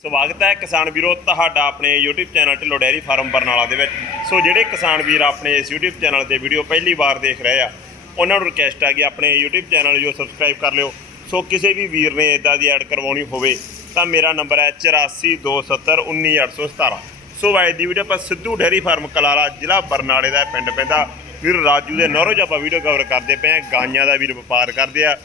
ਸਵਾਗਤ ਹੈ ਕਿਸਾਨ ਵੀਰੋ ਤੁਹਾਡਾ ਆਪਣੇ YouTube channel Dhillon dairy farm Barnala ਦੇ ਵਿੱਚ। ਸੋ ਜਿਹੜੇ ਕਿਸਾਨ ਵੀਰ ਆਪਣੇ ਇਸ YouTube ਚੈਨਲ ਤੇ ਵੀਡੀਓ ਪਹਿਲੀ ਵਾਰ ਦੇਖ ਰਹੇ ਆ, ਉਹਨਾਂ ਨੂੰ ਰਿਕਵੈਸਟ ਆ ਕਿ ਆਪਣੇ YouTube ਚੈਨਲ ਜੋ ਸਬਸਕ੍ਰਾਈਬ ਕਰ ਲਿਓ। ਸੋ ਕਿਸੇ ਵੀ ਵੀਰ ਨੇ ਇਦਾਂ ਦੀ ਐਡ ਕਰਵਾਉਣੀ ਹੋਵੇ, ਤਾਂ ਮੇਰਾ ਨੰਬਰ ਹੈ 8427191817 ਸੋ ਅੱਜ ਦੀ ਵੀਡੀਓ ਆਪਾਂ ਸਿੱਧੂ ਡੈਰੀ ਫਾਰਮ ਕਲਾਲਾ ਜ਼ਿਲ੍ਹਾ ਬਰਨਾਲੇ ਦਾ ਪਿੰਡ ਪੈਂਦਾ। ਵੀਰ ਰਾਜੂ ਦੇ ਨੌਰੋ 'ਚ ਆਪਾਂ ਵੀਡੀਓ ਕਵਰ ਕਰਦੇ ਪਏ ਆ ਗਾਈਆਂ ਦਾ ਵੀਰ ਵਪਾਰ ਕਰਦੇ ਆ।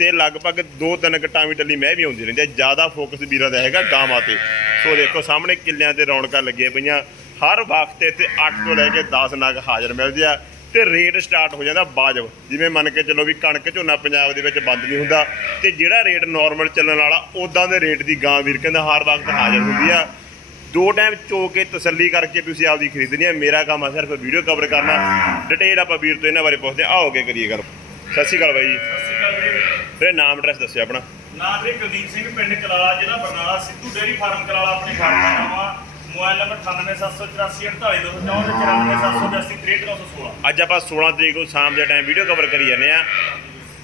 ਤੇ ਲਗਭਗ ਦੋ ਤਿੰਨ ਕਟਾਂ ਵੀ ਟੱਲੀ ਮੈਂ ਵੀ ਆਉਂਦੀ ਰਹਿੰਦੀ ਆ। ਜ਼ਿਆਦਾ ਫੋਕਸ ਵੀਰਾਂ ਦਾ ਹੈਗਾ ਗਾਵਾਂ ਤੇ। ਸੋ ਦੇਖੋ, ਸਾਹਮਣੇ ਕਿੱਲਿਆਂ ਤੇ ਰੌਣਕਾਂ ਲੱਗੀਆਂ ਪਈਆਂ। ਹਰ ਵਕਤ ਇੱਥੇ 8 ਤੋਂ ਲੈ ਕੇ 10 ਨਗ ਹਾਜ਼ਰ ਮਿਲਦੇ ਆ ਤੇ ਰੇਟ ਸਟਾਰਟ ਹੋ ਜਾਂਦਾ ਬਾਜਬ ਜਿਵੇਂ ਮੰਨ ਕੇ ਚੱਲੋ ਵੀ ਕਣਕ ਝੋਨਾ ਪੰਜਾਬ ਦੇ ਵਿੱਚ ਬੰਦ ਨਹੀਂ ਹੁੰਦਾ ਤੇ ਜਿਹੜਾ ਰੇਟ ਨਾਰਮਲ ਚੱਲਣ ਵਾਲਾ ਉਦਾਂ ਦੇ ਰੇਟ ਦੀ ਗਾਂ ਵੀਰ ਕਹਿੰਦਾ ਹਰ ਵਕਤ ਹਾਜ਼ਰ ਹੁੰਦੀ ਆ। ਦੋ ਟਾਈਮ ਚੋ ਕੇ ਤਸੱਲੀ ਕਰਕੇ ਤੁਸੀਂ ਆਪਦੀ ਖਰੀਦਣੀ ਹੈ ਮੇਰਾ ਕੰਮ ਆ ਸਿਰਫ ਵੀਡੀਓ ਕਵਰ ਕਰਨਾ। ਡਿਟੇਲ ਆਪਾਂ ਵੀਰ ਤੋਂ ਇਹਨਾਂ ਬਾਰੇ ਪੁੱਛਦੇ ਹਾਂ। ਆਓਗੇ ਕਰੀਏ ਗੱਲ। ਸਤਿ ਸ਼੍ਰੀ ਅਕਾਲ ਬਾਈ ਜੀ। ਵੀਰੇ ਨਾਮ ਐਡਰੈਸ ਦੱਸਿਓ ਆਪਣਾ। ਨਾਮ ਵੀਰੇ ਕੁਲਦੀਪ ਸਿੰਘ ਪਿੰਡ ਕਲਾਲਾ ਜ਼ਿਲ੍ਹਾ ਬਰਨਾਲਾ ਸਿੱਧੂ ਡੇਅਰੀ ਫਾਰਮ ਕਲਾਲਾ ਆਪਣੇ ਫਾਰਮ ਦਾ ਨਾਮ ਆ। ਮੋਬਾਈਲ ਨੰਬਰ 9874848294 94782 ਅੱਜ ਆਪਾਂ 16 ਤਰੀਕ ਨੂੰ ਸ਼ਾਮ ਦੇ ਟਾਈਮ ਵੀਡੀਓ ਕਵਰ ਕਰੀ ਜਾਂਦੇ ਆ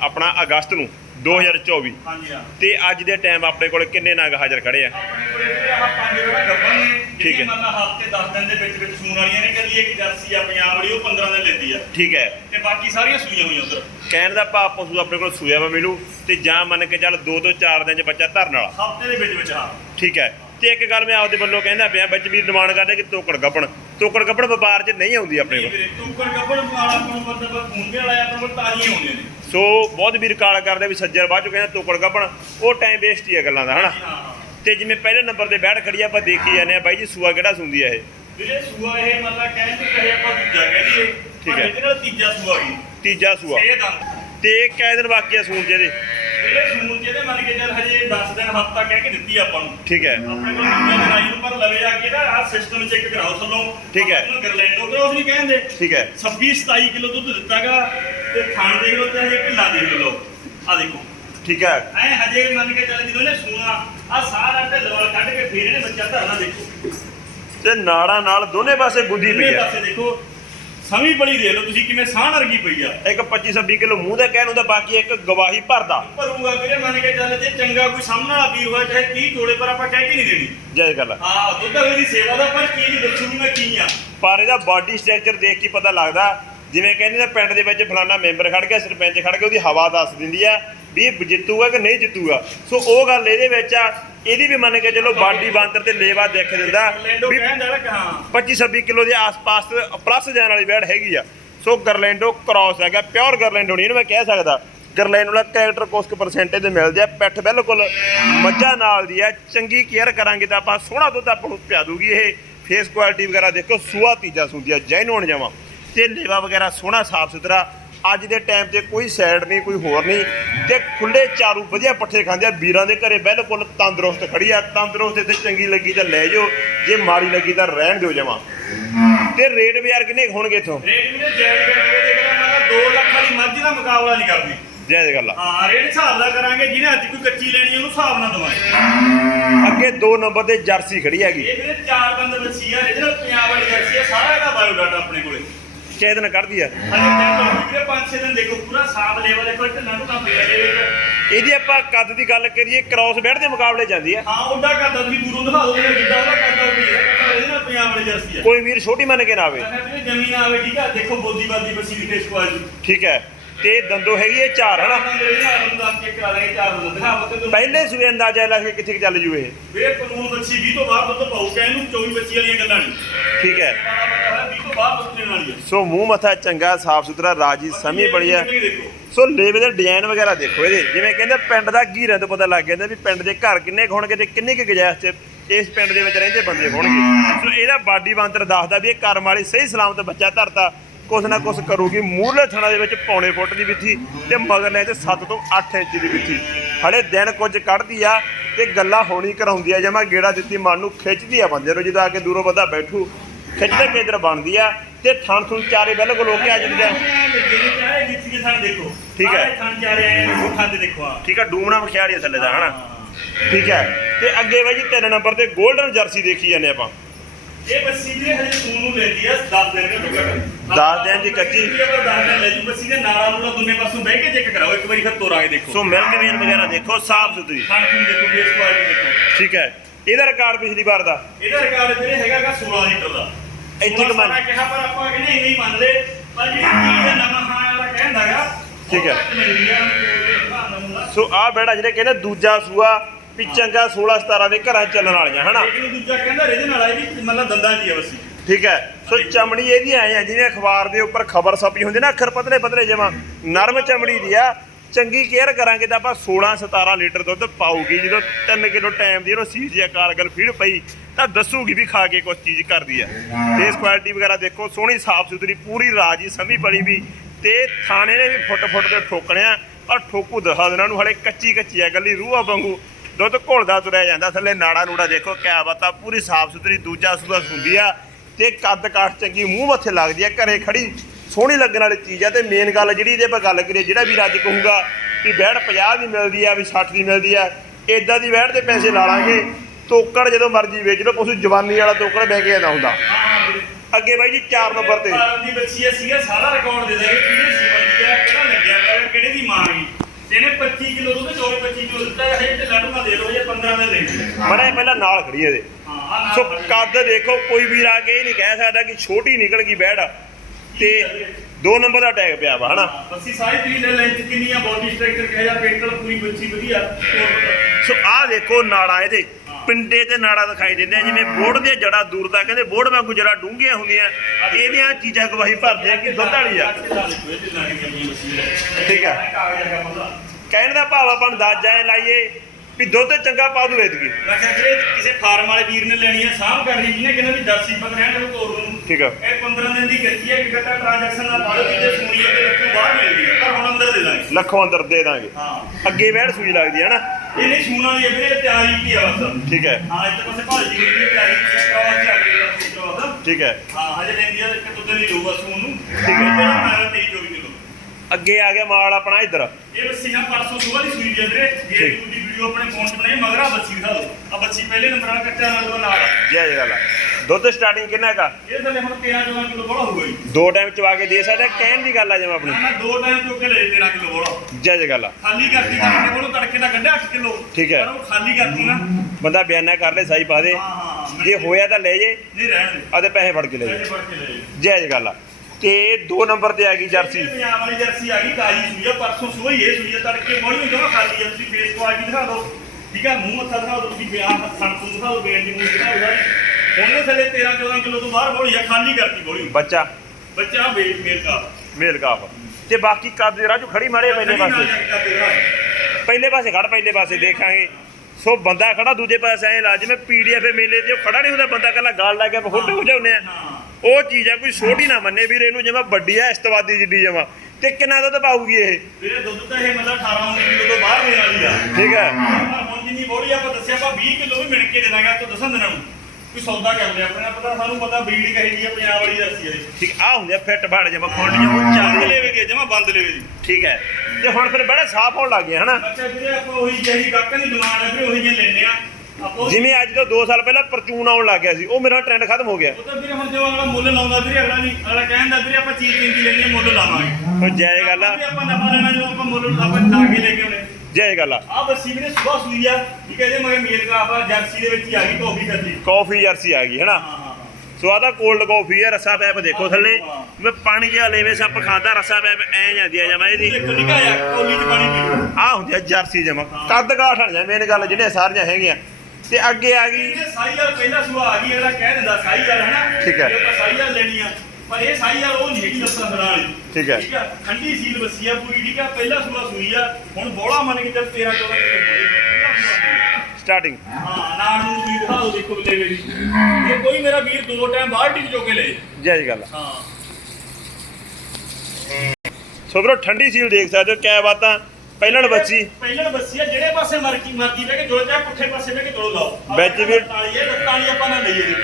ਆਪਣਾ ਅਗਸਤ ਨੂੰ 2024 ਹਾਂਜੀ ਹਾਂ। ਤੇ ਅੱਜ ਦੇ ਟਾਈਮ ਆਪਣੇ ਕੋਲ ਕਿੰਨੇ ਨਗ ਹਾਜ਼ਰ ਖੜੇ ਆ? ਆਪਣੇ ਕੋਲੇ ਵੀਰੇ ਆਹ ਪੰਜ ਜਿਹੜਾ ਗੱਬਣ ਨੇ। ਠੀਕ ਹੈ। ਮੰਨ ਲਾ ਹਫ਼ਤੇ 10 ਦਿਨ ਦੇ ਵਿੱਚ ਵਿੱਚ ਸੂਣ ਵਾਲੀਆਂ ਨੇ ਕੱਲੀ ਇੱਕ ਜਰਸੀ ਆ ਪੰਜਾਬ ਵਾਲੀ ਉਹ 15 ਦਿਨ ਲੈਂਦੀ ਆ। ਠੀਕ ਹੈ। ਤੇ ਬਾਕੀ ਸਾਰੀਆਂ ਸੂਈਆਂ ਹੋਈਆਂ ਉਧਰ। ਕਹਿਣ ਦਾ ਭਾਵ ਪਸ਼ੂ ਆਪਣੇ ਕੋਲ ਸੂਇਆ ਵਾ ਮਿਲੂ ਤੇ ਜਾਂ ਮੰਨ ਕੇ ਚੱਲ 2 ਤੋਂ 4 ਦਿਨ ਚ ਬੱਚਾ ਧਰਨ ਵਾਲਾ। ਹਫ਼ਤੇ ਦੇ ਵਿੱਚ ਵਿੱਚ ਹਾਂ। ਠੀਕ ਹੈ। ਤੇ ਇੱਕ ਗੱਲ ਮੈਂ ਆਪਦੇ ਵੱਲੋਂ ਕਹਿੰਦਾ ਪਿਆ ਵਿੱਚ ਵੀ ਡਿਮਾਂਡ ਕਰਦੇ ਕਿ ਤੋਕੜ ਗੱਪਣ। ਤੋਕੜ ਗੱਪਣ ਵਪਾਰ 'ਚ ਨਹੀਂ ਆਉਂਦੀ ਆਪਣੇ ਕੋਲ। ਟੂਕਰ ਗੱਬਣ ਵਾਲਾ ਆਪਾਂ ਨੂੰ ਮਤਲਬ ਖੂਨ ਵਾਲਾ ਆਪਣੇ ਕੋਲ ਤਾਜ਼ੀਆਂ ਹੁੰਦੀਆਂ ਨੇ। ਸੋ ਬਹੁਤ ਵੀਰ ਕਾਲ ਕਰਦੇ ਵੀ ਸੱਜਰ ਬਾਅਦ ਚੋਂ ਕਹਿੰਦਾ ਤੋਕੜ ਗੱਪਣ ਉਹ ਟਾਈਮ ਵੇਸਟ ਹੀ ਆ ਗੱਲਾਂ ਦਾ ਹਨਾ? ਹਾਂ ਹਾਂ। ਤੇ ਜਿਵੇਂ ਪਹਿਲੇ ਨੰਬਰ ਤੇ ਬੈਠ ਖੜੀ ਆ ਆਪਾਂ ਦੇਖੀ ਜਾਂਦੇ ਆ। ਬਾਈ ਜੀ ਸੂਆ ਕਿਹੜਾ ਸੁੰਦੀ ਆ ਇਹ? ਵੀਰੇ ਸੂਆ ਇਹ ਮਤਲਬ ਕਹਿਣ ਤੇ ਕਹੇ ਆਪਾਂ ਦੂਜਾ ਕਹਿ ਲਈਏ। ਠੀਕ ਹੈ। ਇਹਦੇ ਨਾਲ ਤੀਜਾ ਸੂਆ ਵੀ। ਤੀਜਾ ਸੂਆ। ਛੇ ਦੰਦ। ਤੇ ਇਹ ਕਿਹ ਦਿਨ ਬਾਕੀ ਆ ਸੂਣ ਜਿਹਦੇ ਜਿਹਦੇ ਮੰਨ ਕੇ ਚੱਲ ਹਜੇ 10 ਦਿਨ ਹਫਤਾ ਕਹਿ ਕੇ ਦਿੱਤੀ ਆਪਾਂ ਨੂੰ। ਠੀਕ ਹੈ। ਆਪਣੇ ਕੋਲ ਦੂਜਾ ਦਿਨ ਆਈ ਨੂੰ ਪਰ ਲਵੇ ਆ ਕੇ ਨਾ ਆਹ ਸਿਸਟਮ ਚੈੱਕ ਕਰਾਓ ਥੱਲੋਂ। ਠੀਕ ਹੈ। ਇਹਨੂੰ ਗਰਲੈਂਡੋ ਕਰਾਓ ਨਹੀਂ ਕਹਿੰਦੇ। ਠੀਕ ਹੈ। 26 27 ਕਿਲੋ ਦੁੱਧ ਦਿੱਤਾਗਾ ਤੇ ਖਾਣ ਦੇਖ ਲਓ ਤੇ ਹਜੇ ਢਿੱਲਾ ਦੇਖ ਲਓ। ਆ ਦੇਖੋ। ਠੀਕ ਹੈ। ਐ ਹਜੇ ਮੰਨ ਕੇ ਚੱਲ ਜਦੋਂ ਇਹਨੇ ਸੂਣਾ ਆ ਸਾਰਾ ਢਿੱਲ ਵਾਲ ਕੱਢ ਕੇ ਫੇਰ ਇਹਨੇ ਬੱਚਾ ਧਰਨਾ ਦੇਖੋ। ਤੇ ਨਾੜਾਂ ਨਾਲ ਦੋਨੇ ਪਾਸੇ ਗੁੰਦੀ ਪਈ ਆ। ਪਾਸੇ ਦੇਖੋ ਸਮੀ ਬੜੀ ਦੇ ਲਓ ਤੁਸੀਂ ਕਿਵੇਂ ਸਾਹ ਵਰਗੀ ਪਈ ਆ। ਇੱਕ 25 26 ਕਿਲੋ ਮੂੰਹ ਦਾ ਕਹਿਣ ਹੁੰਦਾ ਬਾਕੀ ਇੱਕ ਗਵਾਹੀ ਭਰਦਾ ਭਰੂਗਾ ਵੀਰੇ ਮੰਨ ਕੇ ਚੱਲ ਜੇ ਚੰਗਾ ਕੋਈ ਸਾਹਮਣੇ ਵਾਲਾ ਵੀਰ ਹੋਇਆ ਚਾਹੇ 30 ਤੋੜੇ ਪਰ ਆਪਾਂ ਕਹਿ ਕੇ ਨਹੀਂ ਦੇਣੀ। ਜੈ ਗੱਲ ਆ। ਹਾਂ ਦੁੱਧ ਅਗਲੀ ਦੀ ਸੇਵਾ ਦਾ ਪਰ ਚੀਜ਼ ਦੱਸੂ ਮੈਂ ਕੀ ਆ। ਪਰ ਇਹਦਾ ਬਾਡੀ ਸਟਰਕਚਰ ਦੇਖ ਕੇ ਪਤਾ ਲੱਗਦਾ ਜਿਵੇਂ ਕਹਿੰਦੇ ਨੇ ਪਿੰਡ ਦੇ ਵਿੱਚ ਫਲਾਣਾ ਮੈਂਬਰ ਖੜ ਗਿਆ ਸਰਪੰਚ ਖੜ ਗਿਆ ਉਹਦੀ ਹਵਾ ਦੱਸ ਦਿੰਦੀ ਆ ਵੀ ਇਹ ਜਿੱਤੂਗਾ ਕਿ ਨਹੀਂ ਜਿੱਤੂਗਾ। ਸੋ ਉਹ ਗੱਲ ਇਹਦੇ ਵਿੱਚ ਆ ਇਹਦੀ ਵੀ ਮੰਨ ਕੇ ਚੱਲੋ ਬਾਡੀ ਬਾਂਦਰ ਤੇ ਲੇਵਾ ਦੇਖ ਦਿੰਦਾ ਵੀ ਕਹਿੰਦਾ ਨਾ ਕਿ ਹਾਂ 25 26 ਕਿਲੋ ਦੇ ਆਸ-ਪਾਸ ਪਲੱਸ ਜਾਣ ਵਾਲੀ ਬੈੜ ਹੈਗੀ ਆ। ਸੋ ਗਰਲੈਂਡੋ ਕ੍ਰਾਸ ਹੈਗਾ ਪਿਓਰ ਗਰਲੈਂਡੋ ਨਹੀਂ ਇਹਨੂੰ ਮੈਂ ਕਹਿ ਸਕਦਾ। ਗਰਲੈਂਡੋ ਦਾ ਕੈਰੈਕਟਰ ਕੁਛ ਕੁ ਪਰਸੈਂਟੇਜ ਦੇ ਮਿਲਦੇ ਆ ਪਿੱਠ ਬਿਲਕੁਲ ਮੱਝਾਂ ਨਾਲ ਦੀ ਆ ਚੰਗੀ ਕੇਅਰ ਕਰਾਂਗੇ ਤਾਂ ਆਪਾਂ ਸੋਹਣਾ ਦੁੱਧ ਆਪਾਂ ਨੂੰ ਪਿਆ ਦੂਗੀ ਇਹ। ਫੇਸ ਕੁਆਲਿਟੀ ਵਗੈਰਾ ਦੇਖੋ ਸੂਆ ਤੀਜਾ ਸੁੰਦੀ ਆ ਜੈਨੂਨ ਜਾਵਾਂ ਤੇ ਲੇਵਾ ਵਗੈਰਾ ਸੋਹਣਾ ਸਾਫ਼ ਸੁਥਰਾ ਅੱਜ ਦੇ ਟਾਈਮ ਤੇ ਕੋਈ ਸਾਈਡ ਨਹੀਂ ਕੋਈ ਹੋਰ ਨਹੀਂ। ਤੇ ਖੁੱਲੇ ਚਾਰੂ ਵਧੀਆ ਪੱਠੇ ਖਾਂਦੇ ਆ ਵੀਰਾਂ ਦੇ ਘਰੇ ਬਿਲਕੁਲ ਤੰਦਰੁਸਤ ਖੜੀ ਆ। ਤੰਦਰੁਸਤ ਇੱਥੇ ਚੰਗੀ ਲੱਗੀ ਤਾਂ ਲੈ ਜਾਓ ਜੇ ਮਾੜੀ ਲੱਗੀ ਤਾਂ ਰਹਿਣ ਦਿਓ ਜਮਾਂ। ਤੇ ਰੇਟ ਯਾਰ ਕਿੰਨੇ ਹੋਣਗੇ ਇਥੋਂ? ਰੇਟ ਵੀ ਜਾਇਜ਼ ਕਰਕੇ ਦੇਖਣਾ ਮੈਂ 2 ਲੱਖ ਵਾਲੀ ਮੱਝ ਦਾ ਮੁਕਾਬਲਾ ਨਹੀਂ ਕਰਦੀ। ਜੈ ਗੱਲ ਆ। ਹਾਂ ਰੇਟ ਹਿਸਾਬ ਦਾ ਕਰਾਂਗੇ ਜਿਹਨੇ ਅੱਜ ਕੋਈ ਕੱਚੀ ਲੈਣੀ ਉਹਨੂੰ ਹਿਸਾਬ ਨਾਲ ਦਵਾਂਗੇ। ਅੱਗੇ 2 ਨੰਬਰ ਤੇ ਜਰਸੀ ਖੜੀ ਹੈਗੀ। ਇਹ ਵੀਰੇ ਚਾਰ ਬੰਦ ਬੱਚੀ ਆ ਇਹਦੇ ਨਾਲ ਪੰਜਾਬ ਵਾਲੀ ਜਰਸੀ ਆ ਸਾਰਾ ਇਹਦਾ ਬਾਇਓ ਡਾਟਾ ਆਪਣੇ ਕੋਲੇ। ਕਿਹ ਦਿਨ ਕੱਢਦੀ ਆ। ਹਲੇ ਤੱਕ ਵੀਰੇ 5-6 ਦਿਨ ਦੇਖੋ ਪੂਰਾ ਸਾਫ਼ ਲੈਵਲ ਦੇਖੋ ਢਿੱਲਾ ਢੁੱਲਾ ਪਿਆ ਇਹਦੇ ਆਪਾਂ ਕੱਦ ਦੀ ਗੱਲ ਕਰੀਏ ਕ੍ਰਾਸ ਬੈਡ ਦੇ ਮੁਕਾਬਲੇ ਜਾਂਦੀ ਆ। ਹਾਂ ਉਹਦਾ ਕਰਦਾ ਤੁਸੀਂ ਦੂਰੋਂ ਦਿਖਾ ਦਿਓ ਜਿਹੜਾ ਜਿੱਦਾਂ ਉਹਦਾ ਕਰਦਾ ਵੀ ਹੈ ਇਹਦੇ ਨਾਲ ਪੰਜਾਬ ਵਾਲੀ ਜਰਸੀ ਆ। ਕੋਈ ਵੀਰ ਛੋਟੀ ਮੰਨ ਕੇ ਨਾ ਆਵੇ। ਮੈਂ ਕਿਹਾ ਵੀਰੇ ਜ਼ਮੀਨ ਆਵੇ ਠੀਕ ਆ? ਦੇਖੋ ਬੋਦੀ ਬਾਦੀ ਬੱਚੀ ਦੀ ਫੇਸ ਕੁਆਲਿਟੀ ਠੀਕ ਹੈ। ਤੇ ਦੰਦੋ ਹੈਗੀ ਇਹ ਚਾਰ ਹਨਾ? ਮੇਰੇ ਨਾਲ ਨੂੰ ਦੱਸ ਚੈੱਕ ਕਰਾ ਦੇ ਚਾਰ ਨੂੰ ਦਿਖਾਵੋ ਤੇ ਤੁਹਾਨੂੰ। ਪਹਿਲੇ ਸੂਏ ਅੰਦਾਜ਼ਾ ਲਾ ਕੇ ਕਿੱਥੇ ਕੁ ਚੱਲ ਜੂ ਇਹ ਵੀਰੇ ਕਾਨੂੰਨ ਬੱਚੀ 20 ਤੋਂ ਬਾਅਦ ਦੁੱਧ ਕਿ ਇਹਨੂੰ 24 ਬੱਚੀ ਵਾਲੀਆਂ ਗੱਲਾਂ ਨਹੀਂ। ਠੀਕ ਹੈ। 20 ਤੋਂ ਬਾਅਦ ਵਾਲੀ ਸੋ ਮੂੰਹ ਮੱਥਾ ਚੰਗਾ ਸਾਫ਼ ਸੁਥਰਾ ਰਾਜੀ ਸਮੀ ਬੜੀ ਦੇਖੋ। ਸੋ ਲੇਵੇ ਦੇ ਡਿਜ਼ਾਈਨ ਵਗੈਰਾ ਦੇਖੋ ਇਹਦੇ। ਜਿਵੇਂ ਕਹਿੰਦੇ ਪਿੰਡ ਦਾ ਘੀਰਿਆਂ ਤੋਂ ਪਤਾ ਲੱਗ ਜਾਂਦਾ ਵੀ ਪਿੰਡ ਦੇ ਘਰ ਕਿੰਨੇ ਹੋਣਗੇ ਤੇ ਕਿੰਨੀ ਕੁ ਗੁਜਾਇਸ਼ ਚ ਇਸ ਪਿੰਡ ਦੇ ਵਿੱਚ ਰਹਿੰਦੇ ਬੰਦੇ ਹੋਣਗੇ। ਸੋ ਇਹਦਾ ਬਾਡੀ ਬਾਂਦਰ ਦੱਸਦਾ ਵੀ ਇਹ ਕਰਮ ਵਾਲੀ ਸਹੀ ਸਲਾਮਤ ਬੱਚਾ ਧਰਤਾ ਕੁਛ ਨਾ ਕੁਛ ਕਰੂਗੀ। ਮੂਹਰਲੇ ਥਣਾ ਦੇ ਵਿੱਚ ਪੌਣੇ ਫੁੱਟ ਦੀ ਵਿੱਥੀ ਤੇ ਮਗਰਲੇ ਤੇ 7 ਤੋਂ 8 ਇੰਚ ਦੀ ਵਿੱਥੀ। ਹਲੇ ਦਿਨ ਕੁਝ ਕੱਢਦੀ ਆ ਤੇ ਗੱਲਾਂ ਹੋਣੀ ਕਰਾਉਂਦੀ ਆ ਜਮਾ ਗੇੜਾ ਦਿੱਤੀ ਮਨ ਨੂੰ ਖਿੱਚਦੀ ਆ ਬੰਦੇ ਨੂੰ ਜਦੋਂ ਆ ਕੇ ਦੂਰੋਂ ਬੰਦਾ ਬੈਠੂ। ਖਿੱਚਦੇ ਕੇਂਦਰ ਬਣਦੀ ਆ ਤੇ ਥਣ ਥੁਣ ਚਾਰੇ ਬਿਲਕੁਲ ਓਕੇ ਆ ਜਾਂਦੇ ਆ। ਚਾਹੇ ਜਿੱਤ ਕੇ ਦੇਖੋ ਠੀਕ ਹੈ। ਥਣ ਚਾਰੇ ਮੁੱਠਾਂ ਤੇ ਦੇਖੋ ਆ ਠੀਕ ਆ ਡੂਮਣਾ ਮਖਿਆੜੀ ਥੱਲੇ ਦਾ, ਹਨਾ? ਠੀਕ ਹੈ। ਤੇ ਅੱਗੇ ਬਾਈ ਜੀ ਤਿੰਨ ਨੰਬਰ ਤੇ 골ਡਨ ਜਰਸੀ ਦੇਖੀ ਜਾਂਦੇ ਆਪਾਂ। ਇਹ ਬੱਸੀ ਹਜੇ ਸੂਨ ਨੂੰ ਲੈਂਦੀ ਆ 10 ਦਿਨ ਦੇ ਲੋਕਾਂ ਦਸ ਦਿਨ ਦੀ ਕੱਚੀ। 10 ਦਿਨ ਲੈ ਜੂ ਬੱਸੀ ਦੇ ਨਾਲਾਂ ਦੋਨੇ ਪਾਸੋਂ ਬਹਿ ਕੇ ਚੈੱਕ ਕਰਾਓ ਇੱਕ ਵਾਰੀ ਫਿਰ ਤੋਰਾਂਗੇ ਦੇਖੋ ਸੋ ਮਿਲਕ ਵੇਨ ਵਗੈਰਾ ਦੇਖੋ, ਸਾਫ਼ ਸੁਥਰੀ। ਖਾਣ ਪੀਣ ਦੇਖੋ ਬੇਸ ਕੁਆਲਿਟੀ ਦੇਖੋ ਠੀਕ ਹੈ। ਇਹਦਾ ਰਿਕਾਰਡ ਪਿਛਲੀ ਵਾਰ ਦਾ। ਇਹਦਾ ਰਿਕਾਰਡ ਵੀਰੇ ਹੈਗਾਗਾ 16 ਲੀਟਰ ਦਾ। ਇੱਥੇ ਕੁ ਮੰਨ- ਕਿਹਾ ਪਰ ਆਪਾਂ ਕਹਿੰਦੇ ਇੰਨੇ ਹੀ ਮੰਨ ਲਏ ਪਰ ਜਿਹੜੀ ਚੀਜ਼ ਨਵਾਂ ਖਾਣ ਵਾਲਾ ਕਹਿੰਦਾਗਾ ਠੀਕ ਹੈ। ਸੋ ਆ ਬੈੜਾ ਜਿਹੜੇ ਕਹਿੰਦੇ ਦੂਜਾ ਸੂਆ ਵੀ ਚੰਗਾ 16 17 ਦੇ ਘਰਾਂ ਚੱਲਣ ਵਾਲੀਆਂ ਹਨਾ? ਲੇਕਿਨ ਦੂਜਾ ਕਹਿੰਦਾ ਰਿਜਨ ਵਾਲਾ ਇਹ ਵੀ ਮਤਲਬ ਦੰਦਾਂ ਦੀ ਆ ਵਸੀ। ਠੀਕ ਹੈ। ਸੋ ਚਮੜੀ ਇਹਦੀ ਐ ਆ ਜਿਵੇਂ ਅਖਬਾਰ ਦੇ ਉੱਪਰ ਖਬਰ ਛਪੀ ਹੁੰਦੀ ਨਾ ਅੱਖਰ ਪਤਲੇ ਪਤਲੇ ਜਮਾ। ਨਰਮ ਚਮੜੀ ਦੀ ਆ। ਚੰਗੀ ਕੇਅਰ ਕਰਾਂਗੇ ਤਾਂ ਆਪਾਂ 16 17 ਲੀਟਰ ਦੁੱਧ ਪਾਊਗੀ। ਜਦੋਂ 3 ਕਿਲੋ ਟਾਈਮ ਦੀ ਉਹਨੂੰ ਸੀਜ ਜਾਂ ਕਾਰਗਲ ਫੀਡ ਪਈ, ਤਾਂ ਦੱਸੂਗੀ ਵੀ ਖਾ ਕੇ ਕੁਝ ਚੀਜ਼ ਕਰਦੀ ਆ। ਫੇਸ ਕੁਆਲਿਟੀ ਵਗੈਰਾ ਦੇਖੋ, ਸੋਹਣੀ ਸਾਫ਼ ਸੁਥਰੀ, ਪੂਰੀ ਰਾਜੀ ਸਮੀ ਬਣੀ ਵੀ ਤੇ ਥਾਣੇ ਨੇ ਵੀ ਫੁੱਟ ਫੁੱਟ ਤੇ ਠੋਕਣਿਆ ਪਰ ਠੋਕੂ ਦਿਖਾ ਦੇਣਾ ਨੂੰ, ਹਲੇ ਕੱਚੀ ਕੱਚੀ ਆ, ਗੱਲੀ ਰੂਹਾਂ ਵਾਂਗੂ। ਦੁੱਧ ਘੁਲਦਾ ਤੁਰਿਆ ਜਾਂਦਾ, ਥੱਲੇ ਨਾੜਾ ਨੂੜਾ ਦੇਖੋ, ਕਿਆ ਬਾਤਾਂ, ਪੂਰੀ ਸਾਫ਼ ਸੁਥਰੀ, ਦੂਜਾ ਸੂਆ ਹੁੰਦੀ ਆ ਤੇ ਕੱਦ ਕਾਠ ਚੰਗੀ ਮੂੰਹ ਮੱਥੇ ਲੱਗਦੀ ਆ, ਘਰੇ ਖੜੀ ਸੋਹਣੀ ਲੱਗਣ ਵਾਲੀ ਚੀਜ਼ ਆ ਤੇ ਮੇਨ ਗੱਲ ਜਿਹੜੀ ਇਹਦੇ ਆਪਾਂ ਗੱਲ ਕਰੀਏ ਜਿਹੜਾ ਵੀ ਅੱਜ ਕਹੂਗਾ ਵੀ ਬੈੜ 50 ਦੀ ਮਿਲਦੀ ਆ ਵੀ 60 ਦੀ ਮਿਲਦੀ ਆ ਇਦਾਂ ਦੀ ਬੈੜ ਦੇ ਪੈਸੇ ਲਾ ਲਾਂਗੇ ਤੋਕੜ ਜਦੋਂ ਮਰਜ਼ੀ ਵੇਚ ਲਓ ਉਸ ਜਵਾਨੀ ਵਾਲਾ ਤੋਕੜ ਬਹਿ ਕੇ ਆਉਂਦਾ ਹੁੰਦਾ। ਅੱਗੇ ਬਾਈ ਜੀ 4 ਨੰਬਰ ਤੇ। ਭਾਰਤ ਦੀ ਬੱਚੀ ਆ ਸੀਗਾ ਸਾਰਾ ਰਿਕਾਰਡ ਦੇ ਦੇਗੇ ਕਿਹਦੇ ਸੀਮਨ ਦੀ ਆ ਕਿਹੜਾ ਲੱਗਿਆ ਹੋਇਆ ਕਿਹੜੇ ਦੀ ਮਾਂ ਗਈ ਇਹਨੇ 25 ਕਿਲੋ ਦੁੱਧ 24 25 ਕਿਲੋ ਦਿੱਤਾ ਹੈ ਤੇ ਲੱਡੂ ਨਾ ਦੇ ਲਓ ਇਹ 15 ਦੇ ਦੇ ਮੜੇ ਪਹਿਲਾਂ ਨਾਲ ਖੜੀ ਇਹਦੇ। ਸੋ ਕੱਦ ਦੇਖੋ ਕੋਈ ਵੀਰ ਆ ਕੇ ਇਹ ਨਹੀਂ ਕਹਿ ਸਕਦਾ ਕਿ ਛੋਟੀ ਨਿਕਲ ਗਈ ਬੈੜ ਤੇ 2 ਨੰਬਰ ਦਾ ਟੈਗ ਪਿਆ ਵਾ ਹਨਾ? ਬੱਸੀ ਸਾਰੀ ਤਰੀ ਦੇ ਲੈਂਥ ਕਿੰਨੀ ਆ ਬੋਡੀ ਸਟਰਕਚਰ ਕਿਹੋ ਜਿਹਾ ਪੇਟਲ ਪੂਰੀ ਬੱਚੀ ਵਧੀਆ। ਸੋ ਆਹ ਦੇਖੋ ਨਾੜਾ ਇਹਦੇ ਪਿੰਡੇ ਤੇ ਨਾੜਾ ਦਿਖਾਈ ਦਿੰਦੇ ਆ ਜਿਵੇਂ ਬੋੜ ਦੀਆਂ ਜੜਾ ਦੂਰ ਤੱਕ ਕਹਿੰਦੇ ਬੋੜ ਵਾਂਗੂ ਜੜਾ ਡੂੰਘੀਆਂ ਹੁੰਦੀਆਂ ਇਹਦੀਆਂ ਚੀਜ਼ਾਂ ਗਵਾਹੀ ਭਰਦੇ ਆ ਕਿ ਦੁੱਧ ਵਾਲੀ ਆ। ਠੀਕ ਆ। ਕਹਿਣ ਦਾ ਭਾਵ ਆਪਾਂ ਅੰਦਾਜ਼ਾ ਲਾਈਏ ਵੀ ਦੁੱਧ ਚੰਗਾ ਪਾ ਦੂ ਇਤਕੀ ਮੈਂ ਕਿਹਾ ਕਿਸੇ ਫਾਰਮ ਵਾਲੇ ਵੀਰ ਨੇ ਲੈਣੀ ਹੈ ਸਾਂਭ ਕਰਨੀ ਜਿਹਨੇ ਕਹਿੰਦਾ ਵੀ 10 ਹੀ ਪਤਾ ਰਹਿਣ ਦੇ ਤੋਰ ਨੂੰ। ਠੀਕ ਆ। ਇਹ 15 ਦਿਨ ਦੀ ਕੱਚੀ ਹੈ ਕਿ ਗੱਟਾ ਟ੍ਰਾਂਜੈਕਸ਼ਨ ਨਾਲ ਕਿਤੇ ਸੁਣੀ ਹੈ ਤੇ ਲੱਖੋਂ ਬਾਹਰ ਮਿਲਦੀ ਹੈ ਪਰ ਹੁਣ ਅੰਦਰ ਦੇ ਦਾਂਗੇ। ਲੱਖੋਂ ਅੰਦਰ ਦੇ ਦਾਂਗੇ। ਹਾਂ। ਅੱਗੇ ਵਹਿੜ ਸੂਈ ਲੱਗਦੀ ਹੈ ਨਾ। ਇਹ ਨਹੀਂ ਸੂਣਾ ਦੀ ਵੀਰੇ ਤਿਆਰੀ ਕੀ ਆ ਬਸ। ਠੀਕ ਹੈ ਹਾਂ ਇੱਥੇ ਪਾਸੇ ਭਾਜੀ ਦੀ ਤਿਆਰੀ ਕੀ ਹੈ ਕਰਾਉਣ ਚੱਲ ਰਹੀ ਹੈ ਠੀਕ ਹੈ ਹਾਂ ਹਜੇ ਲੈਂਦੀ ਆ ਇੱਕ ਦੁੱਧ ਨਹੀਂ ਲਊਗਾ ਸੂਣ ਨੂੰ। ਠੀਕ ਹੈ। ਮੇਰਾ ਮਾਰਾ 23 24 ਕਿਲੋ ਅੱਗੇ ਆ ਗਿਆ ਮਾਲ ਆਪਣਾ ਇੱਧਰ। ਇਹ ਬੱਸੀ ਨਾ ਪਰਸੋਂ ਸੁਬਾਹ ਦੀ ਸੂਈ ਠੀਕ। ਤੂੰ ਦੀ ਵੀਡੀਓ ਆਪਣੇ ਫੋਨ 'ਚ ਬਣਾਈ ਮਗਰਾ ਬੱਸੀ ਦਿਖਾ ਦੋ ਆ ਬੱਸੀ ਪਹਿਲੇ ਨੰਬਰ ਵਾਲਾ ਕੱਚਾ ਨਾਲ ਉਹਦਾ ਨਾਲ ਜੈ ਜੈ ਗੱਲ ਆ ਦੁੱਧ ਸਟਾਰਟਿੰਗ ਕਿੰਨਾ ਕਾ ਇਹ ਥੱਲੇ ਹੁਣ 13 14 ਕਿਲੋ ਬੜਾ ਹੋਊਗਾ ਜੀ। ਦੋ ਟਾਈਮ ਚਵਾ ਕੇ ਦੇ ਸਕਦਾ ਕਹਿਣ ਦੀ ਗੱਲ ਆ ਜਿਵੇਂ ਆਪਣੀ। ਨਾ ਨਾ ਦੋ ਟਾਈਮ ਚੁੱਕ ਕੇ ਲੈ 13 ਕਿਲੋ ਬੜਾ ਜੈ ਜੈ ਗੱਲ ਆ ਖਾਲੀ ਕਰਤੀ ਤਾਂ ਮੇਰੇ ਕੋਲੋਂ ਤੜਕੇ ਦਾ ਕੱਢਿਆ 8 ਕਿਲੋ। ਠੀਕ ਹੈ। ਪਰ ਉਹ ਖਾਲੀ ਕਰਤੀ ਨਾ। ਬੰਦਾ ਬਿਆਨਾ ਕਰ ਲੈ ਸਹੀ ਪਾ ਦੇ। ਜੇ ਹੋਇਆ ਤਾਂ ਲੈ ਜੇ। ਨਹੀਂ ਰਹਿਣ ਦੇ। ਆਦੇ ਪੈਸੇ ਫੜ ਕੇ ਲੈ ਜੇ। ਜੈ। ਜੈ ਗੱਲ ਆ ਤੇ ਦੋ ਨੰਬਰ ਤੇ ਆ ਗਈ ਜਰਸੀ। ਇਹ ਪੰਜਾਬ ਵਾਲੀ ਜਰਸੀ ਆ ਗਈ ਤਾਜੀ ਸੂਈ ਆ ਪਰਸੋਂ ਹੀ ਇਹ ਸੂਈ ਆ ਤੜਕੇ ਮੋੜੀ ਨੂੰ ਜਮਾ ਖਾਲੀ ਆ ਤੁਸੀਂ ਫੇਸ ਕੁਆਲਿਟੀ ਦਿਖਾ ਦਿਓ। ਠੀਕ ਆ ਮੂੰਹ ਮੱਥਾ ਦਿਖਾ ਦਿਓ ਤੁਸੀਂ ਬਿਆਨ ਹੱਥਾਂ ਤੋਂ ਦਿਖਾ ਦਿਓ ਬੇਨ ਦੀ ਮੂੰਹ ਦਿਖਾ ਦਿਓ ਉਹਨੇ ਥੱਲੇ 13 14 ਕਿਲੋ ਤੋਂ ਬਾਹਰ ਬੋਲੀ ਆ ਖਾਲੀ ਕਰਤੀ ਬੋਲੀ ਬੱਚਾ। ਬੱਚਾ ਵੇਚ ਮੇਰ ਦਾ ਮੇਲ ਕਾਫ। ਤੇ ਬਾਕੀ ਕੱਦ ਦੇ ਰਾਜੂ ਖੜੀ ਮਾਰੇ ਪਹਿਲੇ ਪਾਸੇ। ਪਹਿਲੇ ਪਾਸੇ ਖੜ ਪਹਿਲੇ ਪਾਸੇ ਦੇਖਾਂਗੇ। ਸੋ ਬੰਦਾ ਖੜਾ ਦੂਜੇ ਪਾਸੇ ਐ ਲਾ ਜਿਵੇਂ ਪੀਡੀਐਫ ਮੇਲੇ ਤੇ ਖੜਾ ਨਹੀਂ ਹੁੰਦਾ ਬੰਦਾ ਕੱਲਾ ਗਾਲ ਲਾ ਕੇ ਫੋਟੋ ਖਿਚਾਉਂਦੇ ਆ। ਉਹ ਚੀਜ਼ ਆ ਕੋਈ ਛੋਟੀ ਨਾ ਮੰਨੇ ਵੀਰ ਇਹਨੂੰ ਜਿਵੇਂ ਵੱਡੀ ਐ ਇਸਤਵਾਦੀ ਜਿੱਡੀ ਜਮਾ। ਤੇ ਕਿੰਨਾ ਦੁੱਧ ਪਾਊਗੀ ਇਹ? ਵੀਰੇ ਦੁੱਧ ਤਾਂ ਇਹ ਮਤਲਬ 18 19 ਕਿਲੋ ਤੋਂ ਬਾਹਰ ਦੇਣ ਵਾਲੀ ਆ। ਠੀਕ ਹੈ ਪਰ ਹੁਣ ਜਿੰਨੀ ਬੋਲੀ ਆਪਾਂ ਦੱਸਿਆ ਆਪਾਂ 20 ਕਿਲੋ ਵੀ ਮਿਣ ਕੇ ਦੇ ਦਾਂਗੇ ਤੋਂ ਦਸਾਂ ਦਿਨਾਂ ਨੂੰ ਕੋਈ ਸੌਦਾ ਕਰ ਲਿਆ ਆਪਣੇ ਪਤਾ ਸਾਨੂੰ ਪਤਾ ਬਰੀਡ ਕਹੀ ਦੀ ਆ ਪੰਜਾਬ ਵਾਲੀ ਠੀਕ ਆ ਹੁੰਦੇ ਫਿੱਟ ਬਣ ਜਮਾ ਖੁੰਡੀਆਂ ਉਹ ਬੰਦ ਚੱਲਦੇ ਲੈਵੇ ਕੇ ਜਮਾ ਬੰਦ ਲੈਵੇ ਜੀ ਠੀਕ ਹੈ ਤੇ ਹੁਣ ਫਿਰ ਬੜਾ ਸਾਫ਼ ਹੋਣ ਲੱਗ ਗਿਆ ਹਨਾ? ਅੱਛਾ ਵੀਰੇ ਆਪਾਂ ਉਹੀ ਜਿਹੜੀ ਗਾਹਕਾਂ ਦੀ ਡਿਮਾਂਡ ਹੈ ਵੀਰੇ ਉਹੀ ਜਿਹੇ ਲੈਣੇ ਆ। ਜਿਵੇਂ ਅੱਜ ਤੋਂ 2 ਸਾਲ ਪਹਿਲਾਂ ਪਰਚੂਨ ਆਉਣ ਲੱਗ ਗਿਆ ਸੀ ਉਹ ਮੇਰਾ ਟ੍ਰੈਂਡ ਖਤਮ ਹੋ ਗਿਆ। ਉਹ ਤਾਂ ਵੀਰੇ ਹੁਣ ਜੋ ਅਗਲਾ ਮੁੱਲ ਲਾਉਂਦਾ ਵੀਰੇ ਅਗਲਾ ਨਹੀਂ ਅਗਲਾ ਕਹਿੰਦਾ ਵੀਰੇ ਆਪਾਂ ਚੀਜ਼ ਕਿੰਨੀ ਲੈਣੀ ਹੈ ਮੁੱਲ ਲਾਵਾਂਗੇ। ਉਹ ਜੈ ਗੱਲ ਆ। ਵੀਰੇ ਆਪਾਂ ਨਫਾ ਲੈਣਾ ਜੋ ਆਪਾਂ ਮੁੱਲ ਆਪਾਂ ਲਾ ਕੇ ਲੈ ਕੇ ਆਉਣੇ। ਜੈ ਗੱਲ ਆ। ਆ ਬੱਸੀ ਵੀਰੇ ਸੂਈ ਆ ਠੀਕ ਹੈ ਜੇ ਮਗਰ ਮੀਲ ਕਰਾਫ ਆ ਜਰਸੀ ਦੇ ਵਿੱਚ ਹੀ ਆ ਗਈ ਟੋਫੀ ਕਰਦੀ ਕਾਫੀ ਜਰਸੀ ਆ ਗਈ ਹਨਾ? ਸੋ ਆਦਾ ਕੋਲਡ ਕਾਫੀ ਹੈ ਰਸਾ ਪੈਪ ਦੇਖੋ ਥੱਲੇ। ਮੈਂ ਪਾਣੀ ਜਿਹਾ ਲੈਵੇਂ ਸੱਪ ਖਾਂਦਾ ਰਸਾ ਪੈਪ ਐ ਜਾਂਦੀ ਆ ਜਮਾ ਇਹਦੀ। ਆ ਹੁੰਦੀ ਆ ਜਰਸੀ ਜਮਾ। ਕੱਦ ਕਾਠ ਹਟ ਜਾ ਮੇਨ ਗੱਲ ਜਿਹੜੀਆਂ ਸਾਰੀਆਂ ਹੈਗੀਆਂ। ਤੇ ਅੱਗੇ ਆ ਗਈ। ਇਹ ਸਾਈਆਲ ਪਹਿਲਾ ਸੁਆ ਆ ਗਈ ਅਗਲਾ ਕਹਿ ਦਿੰਦਾ ਸਾਈਆਲ ਹੈ ਨਾ ਠੀਕ ਹੈ। ਵੀ ਆਪਾਂ ਸਾਈਆਲ ਲੈਣੀ ਆ। ਪਰ ਇਹ ਸਾਈਆਲ ਉਹ ਨਹੀਂ ਹੈਗੀ ਦੱਸਾਂ ਬਣਾ ਵਾਲੀ ਠੀਕ ਹੈ। ਆ? ਠੰਡੀ ਸੀਲ ਬੱਸੀ ਆ ਪੂਰੀ ਠੀਕ ਆ? ਪਹਿਲਾ ਸੁਆ ਸੂਈ ਆ। ਹੁਣ ਬੋਲਾ ਮੰਨ ਕੇ ਚੱਲ 13 14 ਕਿਲੋ ਪਹਿਲਾ ਸੂਆ ਸੂਈ ਆ। ਸਟਾਰਟਿੰਗ ਹਾਂ ਨਾੜ ਨੂੰ ਤੁਸੀਂ ਦਿਖਾ ਦਿਓ ਦੇਖੋ ਬਿੱਲੇ ਵੀ ਇਹ ਕੋਈ ਮੇਰਾ ਵੀਰ ਦੋ ਟਾਈਮ ਬਾਹਰ ਟਿਕ ਜੋ ਕੇ ਲੈ ਜੈ ਜੀ ਗੱਲ। ਹਾਂ। ਸੋ ਵੀਰੋ ਠੰਡੀ ਸੀਲ ਦੇਖ ਸਕਦੇ ਹੋ ਕਿਆ ਬਾਤਾਂ। ਪਹਿਲਣ ਬੱਚੀ। ਪਹਿਲਣ ਬੱਸੀ ਆ ਜਿਹੜੇ ਪਾਸੇ ਮਰਕੀ ਮਰਜ਼ੀ ਬਹਿ ਕੇ ਜੁੜ ਜਾ ਪੁੱਠੇ ਪਾਸੇ ਬਹਿ ਕੇ ਜੁੜ ਲਾਓ। ਵਿੱਚ ਵੀ- ਤਾਲੀ ਹੈ ਆਪਾਂ ਨਾ ਲਈਏ ਦੇਖੋ।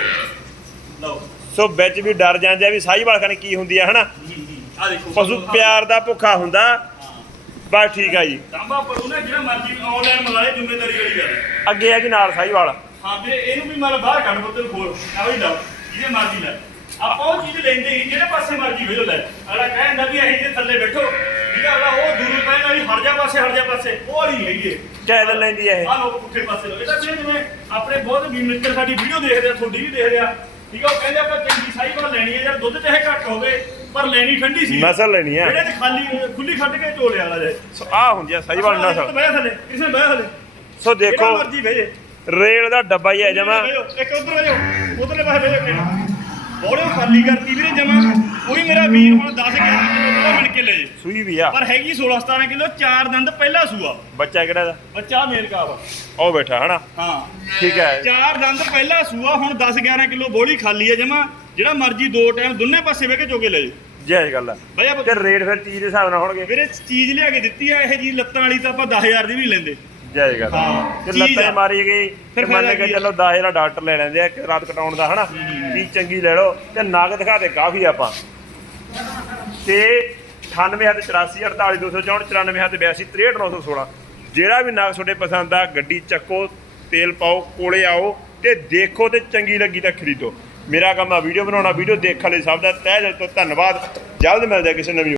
ਲਓ। ਸੋ ਵਿੱਚ ਵੀ ਡਰ ਜਾਂਦੇ ਆ ਵੀ ਸਾਈਵਾਲ ਖਾਨੇ ਕੀ ਹੁੰਦੀ ਆ ਹਨਾ? ਆ ਦੇਖੋ। ਪਸ਼ੂ ਪਿਆਰ ਦਾ ਭੁੱਖਾ ਹੁੰਦਾ। ਬਸ ਠੀਕ ਆ ਜੀ। ਤਾਂਬਾ ਪੜੂ ਨਾ ਜਿਹੜਾ ਮਰਜ਼ੀ ਆਨਲਾਈਨ ਮੰਗਾਏ ਜ਼ਿੰਮੇਵਾਰੀ ਵਾਲੀ ਗੱਲ। ਅੱਗੇ ਆ ਜੀ ਨਾਲ ਸਾਈਵਾਲ ਹਾਂ ਵੀਰੇ ਇਹਨੂੰ ਵੀ ਮਤਲਬ ਬਾਹਰ ਕੱਢ ਬੋਤਲ ਖੋਲ। ਆ ਵੀ ਲਓ ਜਿਹਦੇ ਮਰਜ਼ੀ ਲੈ। ਆਪਾਂ ਉਹ ਚੀਜ਼ ਲੈਂਦੇ ਹੀ ਜਿਹੜੇ ਪਾਸੇ ਮਰਜ਼ੀ ਵੇਲੋ ਲੈ। ਅਗਲਾ ਕਹਿੰਦਾ ਵੀ ਅਸੀਂ ਜੇ ਥੱਲੇ ਬੈਠੋ। ਠੀਕ ਆ ਅਗਲਾ ਉਹ ਦੂਰ ਪੈਣ ਵਾਲੀ ਹਟ ਜਾ ਪਾਸੇ ਹਟ ਜਾ ਪਾਸੇ ਉਹ ਵਾਲੀ ਹੈਗੀ। ਕਿਆ ਦਿਨ ਲੈਂਦੀ ਹੈ ਇਹ। ਆ ਲੋਕ ਪੁੱਠੇ ਪਾਸੇ ਲੋ ਇਹਦਾ ਜਿਵੇਂ ਜਿਵੇਂ ਆਪਣੇ ਬਹੁਤ ਵੀ ਮਿੱਤਰ ਸਾਡੀ ਵੀਡੀਓ ਦੇਖਦੇ ਆ ਤੁਹਾਡੀ ਵੀ ਦੇਖਦੇ ਆ ਠੀਕ ਆ ਉਹ ਕਹਿੰਦੇ ਆਪਾਂ ਚੰਗੀ ਸਾਈਵਾਲ ਲੈਣੀ ਹੈ ਯਾਰ ਦੁੱਧ ਚਾਹੇ ਘੱਟ ਹੋਵੇ ਪਰ ਲੈਣੀ ਠੰਡੀ ਸੀ। ਨਸਲ ਲੈਣੀ ਹੈ ਜਿਹੜੇ ਤੇ ਖਾਲੀ ਖੁੱਲੀ ਖੱਟ ਕੇ ਝੋਲੇ ਵਾਲਾ ਜੇ। ਸੋ ਆ ਹੁੰਦੀ ਆ ਸਾਈਵਾਲ ਨਸਲ। ਬਹਿ ਥੱਲੇ ਕਿਸੇ ਬਹਿ ਥੱਲੇ। ਸੋ ਜਿਹੜਾ ਦੇਖੋ ਮਰਜ਼ੀ ਬਹਿ ਜੇ। ਰੇਲ ਦਾ ਡੱਬਾ ਹੀ ਹੈ ਜਮਾ। ਇੱਕ ਉਧਰ ਬਹਿ ਜਾਓ ਉਧਰਲੇ ਪਾਸੇ ਬਹਿ ਜਾਓ ਬੋਲੇ ਖਾਲੀ ਕਰਤੀ ਵੀਰੇ ਜਮਾ। ਕੋਈ ਮੇਰਾ ਵੀਰ ਹੁਣ 10 11 ਕਿਲੋ ਦਾ ਕੇ ਲੈ ਜੇ। ਸੂਈ ਵੀ ਆ। ਪਰ ਹੈਗੀ 16 17 ਕਿਲੋ ਚਾਰ ਦੰਦ ਪਹਿਲਾ ਸੂਆ। ਬੱਚਾ ਕਿਹੜਾ ਦਾ? ਬੱਚਾ ਮੇਲ ਕਾਵਾ। ਉਹ ਬੈਠਾ ਹਨਾ? ਹਾਂ। ਠੀਕ ਹੈ। ਚਾਰ ਦੰਦ ਪਹਿਲਾ ਸੂਆ ਹੁਣ 10 11 ਕਿਲੋ ਬੋਲੀ ਖਾਲੀ ਹੈ ਜਮਾ। ਜਿਹੜਾ ਮਰਜ਼ੀ ਦੋ ਟਾਈਮ ਦੋਨੇ ਪਾਸੇ ਵੇ ਕੇ ਚੋਕੇ ਲੈ ਜਾਓ। ਜੈ ਗੱਲ ਆ। ਤੇ ਰੇਟ ਫਿਰ ਚੀਜ਼ ਦੇ ਹਿਸਾਬ ਨਾਲ ਹੋਣਗੇ। ਵੀਰੇ ਚੀਜ਼ ਲਿਆ ਕੇ ਦਿੱਤੀ ਆ ਇਹ ਜੀ ਲੱਤਾਂ ਵਾਲੀ ਤਾਂ ਆਪਾਂ 10000 ਦੀ ਵੀ ਲੈਂਦੇ। ਜੈ ਗੱਲ ਹਾਂ, ਚੀਜ਼ ਲੱਤਾਂ ਆ। ਹੀ ਮਾਰੀ ਗਈ। ਫਿਰ ਮੰਨ ਫਾਇਦਾ ਕੇ ਕੀ ਆ? ਚੱਲੋ 10000 ਦਾ ਡਾਕਟਰ ਲੈ ਲੈਂਦੇ ਆ ਇੱਕ ਰਾਤ ਕਟਾਉਣ ਦਾ ਹਨਾ? ਵੀ ਚੰਗੀ ਲੈ ਲਓ ਤੇ ਨਗ ਦਿਖਾ ਦੇ ਕਾਫੀ ਆਪਾਂ। ਤੇ 98 ਹੱਥ 84 48 264 94 ਹੱਥ 82 63 916 ਜਿਹੜਾ ਵੀ ਨਗ ਤੁਹਾਡੇ ਪਸੰਦ ਆ ਗੱਡੀ ਚੱਕੋ ਤੇਲ ਪਾਓ ਕੋਲੇ ਆਓ ਤੇ ਦੇਖੋ ਤੇ ਚੰਗੀ ਲੱਗੀ ਤਾਂ ਖਰੀਦੋ। ਮੇਰਾ ਕੰਮ ਆ ਵੀਡੀਓ ਬਣਾਉਣਾ ਵੀਡੀਓ ਦੇਖਣ ਲਈ ਸਭ ਦਾ ਤਹਿ ਦਿਲ ਤੋਂ ਧੰਨਵਾਦ। ਜਲਦ ਮਿਲਦੇ ਆ ਕਿਸੇ ਨਵੀਂ